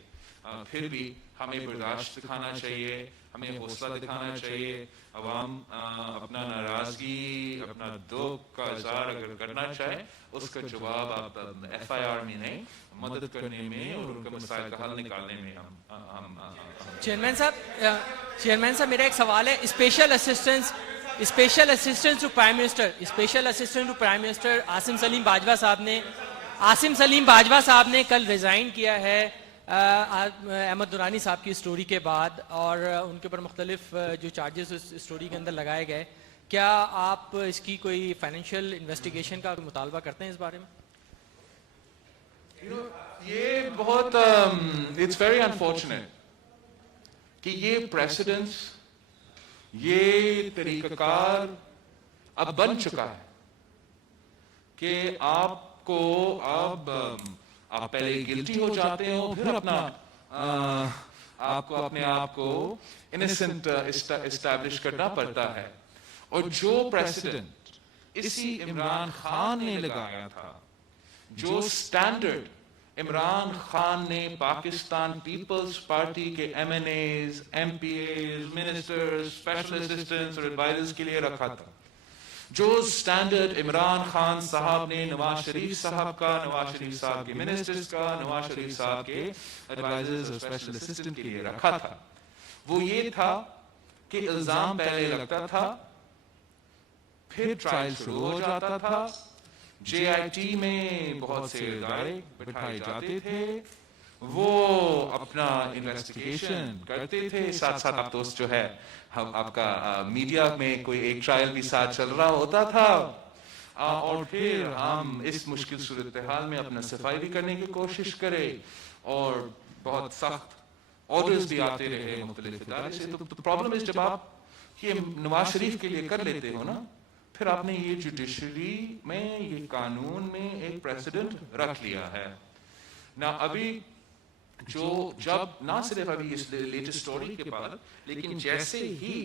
फिर भी हमें बर्दाश्त दिखाना चाहिए, हमें हौसला दिखाना चाहिए। अवाम अपना नाराजगी, अपना दुख का इज़हार अगर करना चाहे उसका जवाब आप FIR में नहीं, मदद करने में और उनका मसाइल का हल निकालने में हम चेयरमैन साहब मेरा एक सवाल है। Special assistant to prime minister Asim Saleem Bajwa साहब ने कल रिजाइन किया है अहमद दुरानी साहब की स्टोरी के बाद, और उनके ऊपर मुख्तलिफ जो चार्जेस उस स्टोरी के अंदर लगाए गए। क्या आप इसकी कोई फाइनेंशियल इन्वेस्टिगेशन का मुतालबा करते हैं इस बारे में? ये बहुत इट्स वेरी अनफॉर्चुनेट कि ये प्रेसिडेंस, ये तरीकाकार अब बन चुका है कि आपको अब आप पहले गिल्टी हो जाते हो, फिर आपको अपने आप को इनोसेंट एस्टैब्लिश करना पड़ता है। और जो प्रेसिडेंट इसी इमरान खान ने लगाया था, जो स्टैंडर्ड इमरान खान ने पाकिस्तान पीपल्स पार्टी के MNAs, MPAs, ministers, special assistants और एडवाइजर्स के लिए रखा था, जो स्टैंडर्ड इमरान खान साहब ने नवाज शरीफ साहब का, नवाज शरीफ साहब के मिनिस्टर्स का, नवाज शरीफ साहब के एडवाइजर्स और स्पेशल असिस्टेंट के लिए रखा था, वो ये था कि इल्जाम पहले लगता था, फिर ट्रायल शुरू हो जाता था, JIT में बहुत से इदारे बिठाए जाते थे, वो अपना इन्वेस्टिगेशन करते थे, साथ साथ आप दोस्त जो है हम आपका मीडिया में कोई एक ट्रायल भी साथ चल रहा होता था, और फिर हम इस मुश्किल सूरत हाल में अपना सफाई भी करने की कोशिश करें, और बहुत सख्त ऑर्डर्स भी आते रहे मुख्तलिफ इदारे से। तो प्रॉब्लम इज जब आप ये नवाज शरीफ के लिए कर लेते हो ना, फिर आपने ये जुडिशरी में, ये कानून में एक प्रेसिडेंट रख लिया है ना। अभी जो जब ना सिर्फ अभी इस लेटेस्ट स्टोरी के बाद, लेकिन जैसे ही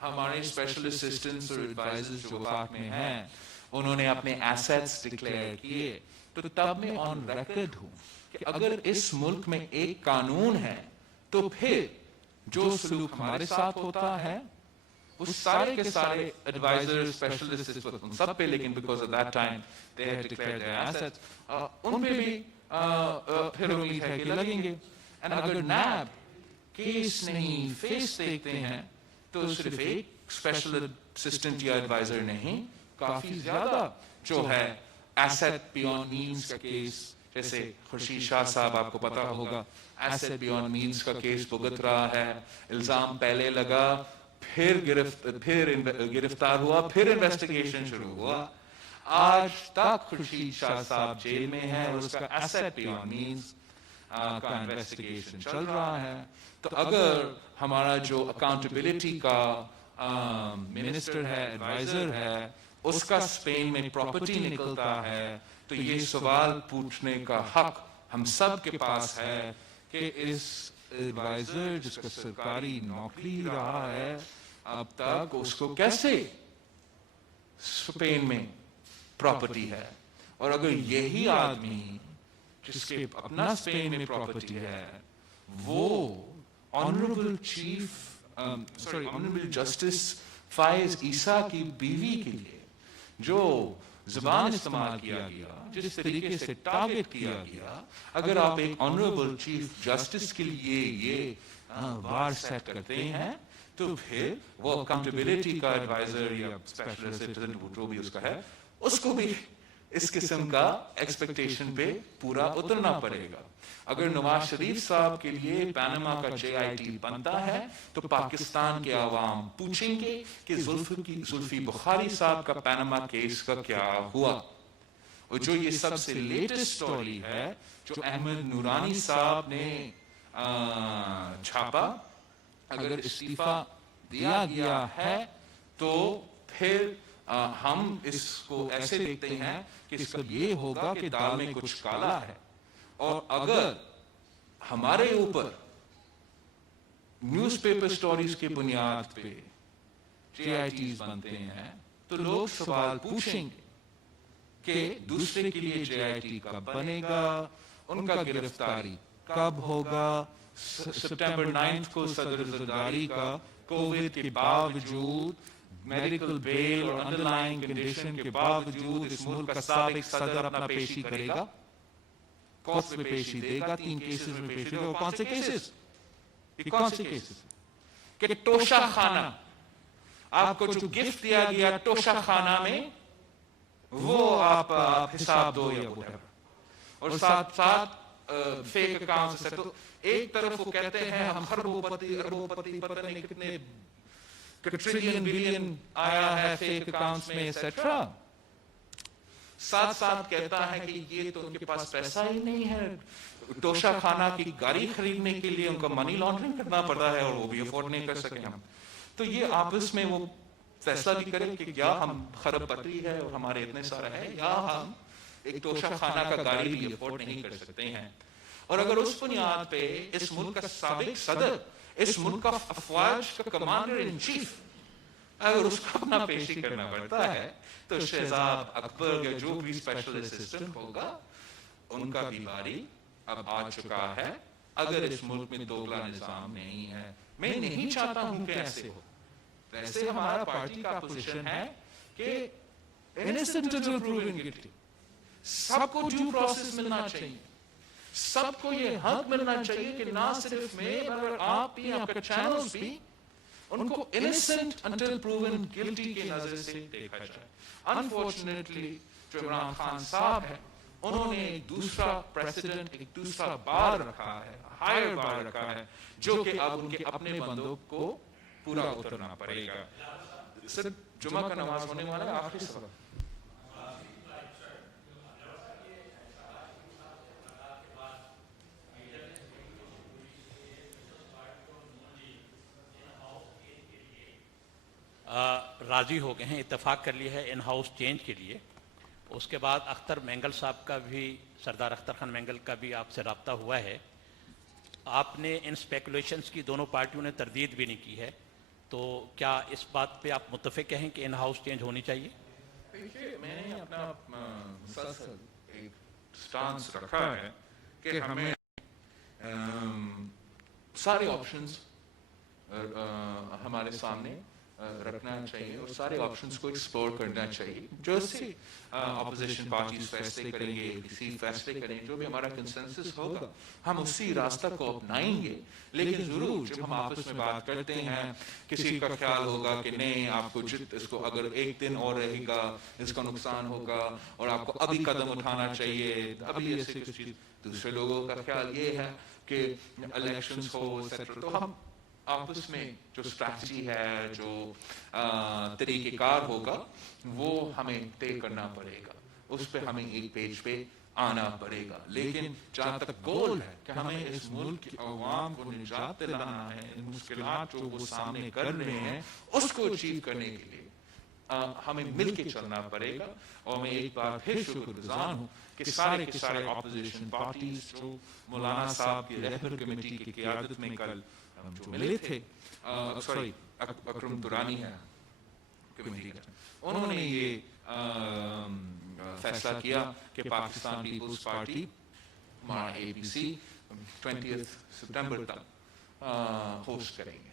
हमारे स्पेशल असिस्टेंट्स और एडवाइजर्स जो वफाक में हैं उन्होंने अपने एसेट्स डिक्लेयर किए, तो तब मैं ऑन रिकॉर्ड हूं कि अगर इस मुल्क में एक कानून है तो फिर जो सलूक हमारे साथ होता है उस सारे के सारे एडवाइजर स्पेशल असिस्टेंट्स उन सब पे, लेकिन because of that time they had declared their assets, उन पे भी फिर उम्मीद है कि लगेंगे। एंड अगर नैब केस नहीं फेस देखते हैं तो सिर्फ एक स्पेशल असिस्टेंट या एडवाइजर नहीं, काफी ज्यादा जो है एसेट बियॉन्ड मीन्स का केस, जैसे खुर्शीद शाह साहब आपको पता होगा एसेट बियॉन्ड मीन्स का केस भुगत रहा है, इल्जाम पहले लगा, फिर गिरफ्तार हुआ, फिर इन्वेस्टिगेशन शुरू हुआ, आज तक खुर्शीद शाह साहब जेल में है और उसका एसेट बियॉन्ड मीन्स का इन्वेस्टिगेशन चल रहा है। तो अगर हमारा जो अकाउंटेबिलिटी का मिनिस्टर है, एडवाइजर है, उसका स्पेन में प्रॉपर्टी निकलता है, तो ये सवाल पूछने का हक हम सब के पास है कि इस एडवाइजर जिसका सरकारी नौकरी रहा है अब तक, उसको कैसे स्पेन में प्रॉपर्टी है, और अगर यही आदमी जिसके अपना स्पेन में प्रॉपर्टी है वो ऑनरेबल जस्टिस फाइज ईसा की बीवी के लिए जो जुबान इस्तेमाल किया गया, जिस तरीके से टारगेट किया गया, अगर आप एक ऑनरेबल चीफ जस्टिस के लिए ये वार सेट करते हैं तो फिर वो अकाउंटेबिलिटी का एडवाइजर या स्पेशल असिस्टेंट जो भी उसका है, उसको भी इस किस्म का एक्सपेक्टेशन पे पूरा उतरना पड़ेगा। अगर नवाज शरीफ साहब के लिए पैनामा का JIT बनता है तो पाकिस्तान के अवाम पूछेंगे कि जुल्फी बुखारी साहब का पैनामा केस का क्या हुआ। और जो ये सबसे लेटेस्ट स्टोरी है जो अहमद नूरानी साहब ने छापा, अगर इस्तीफा दिया गया है तो फिर हम इसको ऐसे देखते हैं कि इसका ये होगा कि दाल में कुछ काला है, और अगर हमारे ऊपर न्यूज़पेपर स्टोरीज की बुनियाद पे JITs बनते हैं तो लोग सवाल पूछेंगे कि दूसरे के लिए JIT कब बनेगा, उनका गिरफ्तारी कब होगा। सितंबर 9 को सदर जरदारी का कोविड के बावजूद, मेडिकल बेल और अंडरलाइंग कंडीशन के बावजूद इस मुल्क का साबिक सदर अपना पेशी करेगा, कोर्ट में पेशी देगा, 3 केसेस में पेशी देगा। कौन से केसेस? कौन से केसेस? कि तोशा खाना, आपको जो गिफ्ट दिया गया तोशा खाना में, वो आप हिसाब दो या whatever, और साथ साथ फेक अकाउंट से। तो एक तरफ वो कहते हैं हम खरबोपति अरबोपति पता नहीं कितने ट्रिलियन बिलियन आया है फेक अकाउंट्स में एटसेट्रा, साथ साथ कहता है कि ये तो उनके पास पैसा ही नहीं है, तोशा खाना की गाड़ी खरीदने के लिए उनको मनी लॉन्ड्रिंग करना पड़ता है और वो भी अफोर्ड नहीं कर सके हम। तो ये आपस में वो फैसला भी करें कि क्या हम खरबपति है और हमारे इतने सारे हैं, या हम एक तोशा खाना का गाड़ी भी अफोर्ड नहीं कर सकते हैं। और अगर उस बुनियाद पे इस मुल्क का साबिक सदर, इस मुल्क का अफवाज का कमांडर इन चीफ, अगर उसको अपना पेशी करना पड़ता है तो शहजाद अकबर या जो भी स्पेशल असिस्टेंट होगा उनका भी बारी अब आ चुका है। अगर इस मुल्क में दोगला निजाम नहीं है, मैं नहीं चाहता हूं कि ऐसे हो, वैसे हमारा पार्टी का पोजीशन है कि innocent until proven guilty. सबको ड्यू प्रोसेस मिलना चाहिए, सबको ये हक मिलना चाहिए कि ना सिर्फ मैं मगर आप भी, आपके चैनल्स भी उनको innocent until proven guilty की नजर से देखा जाए. Unfortunately जो इमरान खान साहब है उन्होंने एक दूसरा प्रेसिडेंट, एक दूसरा बार रखा है, हायर बार रखा है, जो कि अब उनके अपने बंदों को पूरा उतरना पड़ेगा. सर जुमा का नमाज होने वाला है, आखिरी सवाल. राजी हो गए हैं, इत्तेफाक कर लिया है इन हाउस चेंज के लिए. उसके बाद अख्तर मैंगल साहब का भी, सरदार अख्तर खान मैंगल का भी आपसे रब्ता हुआ है. आपने इन स्पेकुलेशंस की दोनों पार्टियों ने तरदीद भी नहीं की है, तो क्या इस बात पे आप मुत्तफिक हैं कि इन हाउस चेंज होनी चाहिए? देखिए मैंने अपना मुसलसल एक स्टांस रखा है कि हमें सारे ऑप्शंस हमारे सामने रखना चाहिए और सारे ऑप्शंस को एक्सप्लोर करना चाहिए. जो से ऑपोजिशन पार्टीज फैसले करेंगे, किसी फैसले करेंगे, जो भी हमारा कंसेंसस होगा हम उसी रास्ता को अपनाएंगे. लेकिन जरूर जब हम आपस में बात करते हैं, किसी का ख्याल होगा कि नहीं आपको इसको अगर एक दिन और रहेगा इसका नुकसान होगा और आपको अभी कदम उठाना चाहिए, अभी ऐसे कुछ चीज. दूसरे लोगों का ख्याल ये है कि इलेक्शंस हो एक्सेट्रा. तो हम आपस में जो स्ट्रैटेजी है, जो तरीकेकार होगा वो हमें तय करना पड़ेगा, उस पे हमें एक पेज पे आना पड़ेगा. लेकिन जहाँ तक गोल है कि हमें इस मुल्क की अवाम को निजात दिलाना है, इन मुश्किलात जो वो सामने कर रहे हैं उसको अचीव करने के लिए हमें मिलके चलना पड़ेगा. और मैं एक बार फिर शुक्रगुजार हूँ कि सारे ऑपोजिशन पार्टीज जो मौलाना साहब की रहबर कमेटी की क़ियादत में कल जो मिले थे, सॉरी अकरम दुरानी है कमेटी का, उन्होंने ये फैसला किया कि पाकिस्तान पीपल्स पार्टी हमारा APC 20 सितंबर तक होस्ट करेंगे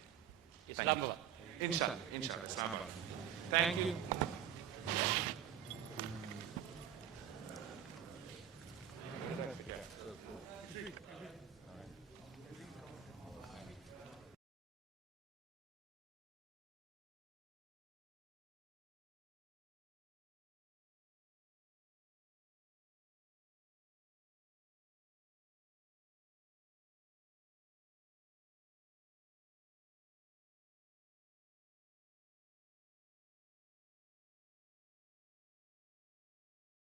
इस्लामाबाद. इंशाल्लाह इस्लामाबाद. Thank you.